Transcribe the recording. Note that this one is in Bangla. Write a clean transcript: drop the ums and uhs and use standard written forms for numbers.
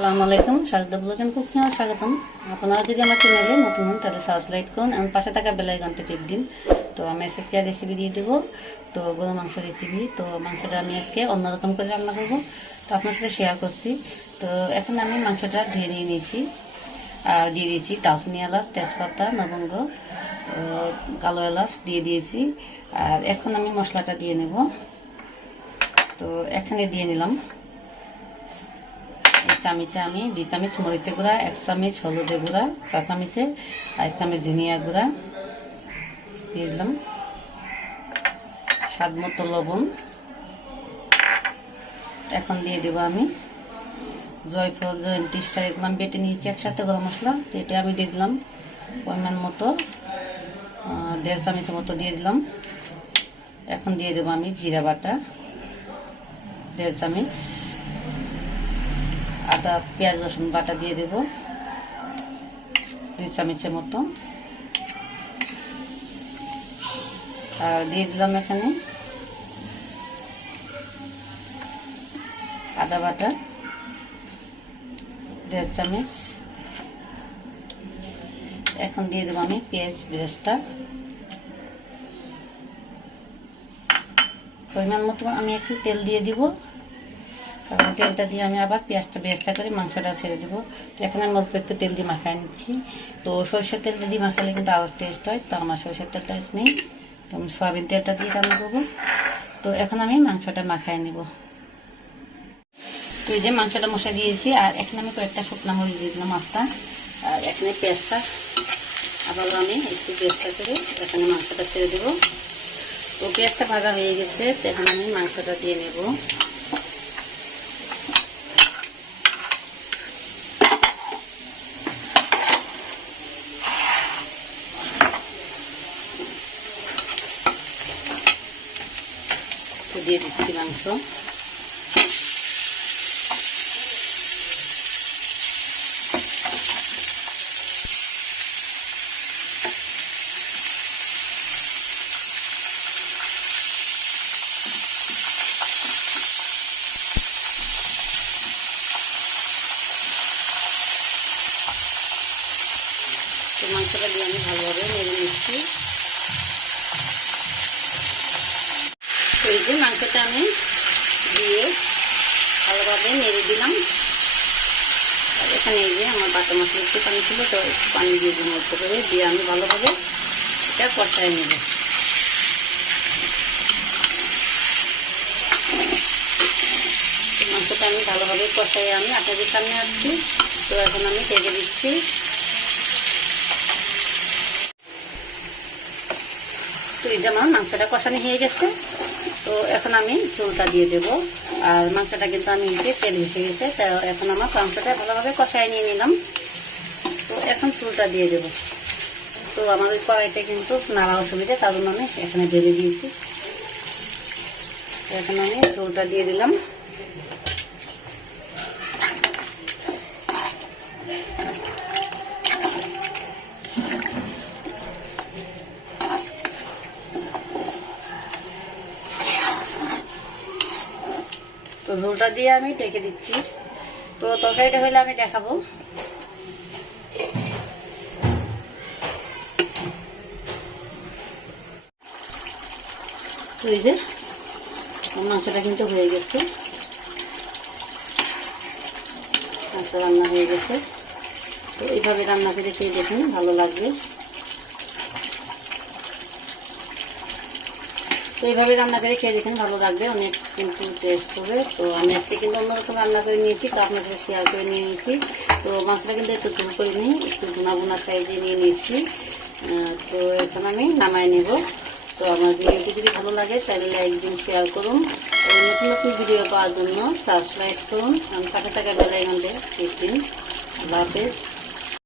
আসসালামু আলাইকুম, শারদা ব্লগ এন্ড কুকিং এ স্বাগতম। আপনারা যদি আমার চ্যানেলে নতুন হন তাহলে সাবস্ক্রাইব করুন এবং পাশে থাকা বেল আইকনটি টিপ দিন। তো আমি আজকে রেসিপি দিয়ে দেবো, তো গরু মাংস রেসিপি। তো মাংসটা আমি আজকে অন্যরকম করে রান্না করবো, তো আপনার সাথে শেয়ার করছি। তো এখন আমি মাংসটা ধুয়ে নিয়ে নিয়েছি আর দিয়ে দিয়েছি দারচিনি, এলাচ, তেজপাতা, লবঙ্গ, কালো এলাচ দিয়ে দিয়েছি। আর এখন আমি মশলাটা দিয়ে নেব। তো এখানে দিয়ে নিলাম এক চামচে আমি 2 চামচ মরিচের গুঁড়া, 1 চামচ হলুদের গুঁড়া, 4 চামচে 1 চামচ ধনিয়া গুঁড়া দিয়ে দিলাম, স্বাদ মতো লবণ। এখন দিয়ে দেব আমি জয়ফল, জয়ন্তী, স্টার এগুলো আমি বেটে নিয়েছি একসাথে, গরম মশলা। তো এটা আমি দিয়ে দিলাম পরিমাণ মতো 1.5 চামচের মতো দিয়ে দিলাম। এখন দিয়ে দেবো আমি জিরা বাটা 1.5 চামচ, আদা পেঁয়াজ রসুন বাটা দিয়ে দেব 2 চামচের মতো। আর দিয়ে দিলাম এখানে আদা বাটা 1.5 চামচ। এখন দিয়ে দেবো আমি পেঁয়াজ বেরেস্তা পরিমাণ মতো। আমি একটু তেল দিয়ে দিব, কারণ তেলটা দিয়ে আমি আবার পেঁয়াজটা বেরেস্তা করে মাংসটা ছেড়ে দেবো। তো এখন আমি অল্প একটু তেল দিয়ে মাখায় নিচ্ছি। তো সরষের তেলটা দিয়ে মাখালে কিন্তু আরও টেস্ট হয়, তো আমার সরষের তেলটা নেই, তো আমি সয়াবিন তেলটা দিয়ে রান্না করবো। তো এখন আমি মাংসটা মাখায় নেব। তো এই যে মাংসটা মশলা দিয়েছি, আর এখন আমি কয়েকটা শুকনা মরিচ দিয়ে দিলাম আস্তা। আর এখানে পেঁয়াজটা আবারও আমি একটু বেরেস্তা করে এখানে মাংসটা ছেড়ে দেবো। তো পেঁয়াজটা ভাজা হয়ে গেছে, তো এখন আমি মাংসটা দিয়ে নেব। দিয়ে দিচ্ছি মাংস। তো মাংসটা দিয়ে আমি ভালোভাবে নেড়ে নিচ্ছি। তো এই যে মাংসটা আমি দিয়ে ভালোভাবে নেড়ে দিলাম। আর এখানে এই যে আমার বাটা মশলা একটু পানি ছিল, তো পানি দিয়ে দিলাম অল্প করে, দিয়ে আমি ভালোভাবে এটা কষায় নেব। মাংসটা আমি ভালোভাবে কষাই আমি আপনাদের সামনে আসছি। তো এখন আমি ঢেকে দিচ্ছি। তো এই যে আমার মাংসটা কষানো হয়ে গেছে, তো এখন আমি ঝোলটা দিয়ে দেব। আর মাংসটা কিন্তু আমি তেল ভেসে গেছে, তো এখন আমার মাংসটা ভালোভাবে কষায় নিয়ে নিলাম। তো এখন ঝোলটা দিয়ে দেব। তো আমার ওই কড়াইতে কিন্তু নাড়া অসুবিধা, তার জন্য আমি এখানে ঢেলে দিয়েছি। এখন আমি ঝোলটা দিয়ে দিলাম। তো ঝোলটা দিয়ে আমি ঢেকে দিচ্ছি। তো তরকারিটা হলে আমি দেখাবো। তো এই যে মাংসটা কিন্তু হয়ে গেছে, মাংস রান্না হয়ে গেছে। তো এইভাবে রান্না করে খেয়ে দেখুন, ভালো লাগবে। তো এইভাবে রান্না করে খেয়ে দেখেন, ভালো লাগবে, অনেক কিন্তু টেস্ট হবে। তো আমি আজকে কিন্তু অন্যরকম রান্না করে নিয়েছি, তো আপনার সাথে শেয়ার করে নিয়ে নিয়েছি। তো মাংসটা কিন্তু একটু ঝোল করে নিই, একটু বোনা বোনা সাইজে নিয়ে নিয়েছি। তো এখন আমি নামাই নেব। তো আমার ভিডিওটি যদি ভালো লাগে তাহলে লাইক দিন, শেয়ার করুন, এবং নতুন নতুন ভিডিও পাওয়ার জন্য সাবস্ক্রাইব করুন, পাশে থাকা বেল আইকনটি ক্লিক দিন। আল্লাহ হাফেজ।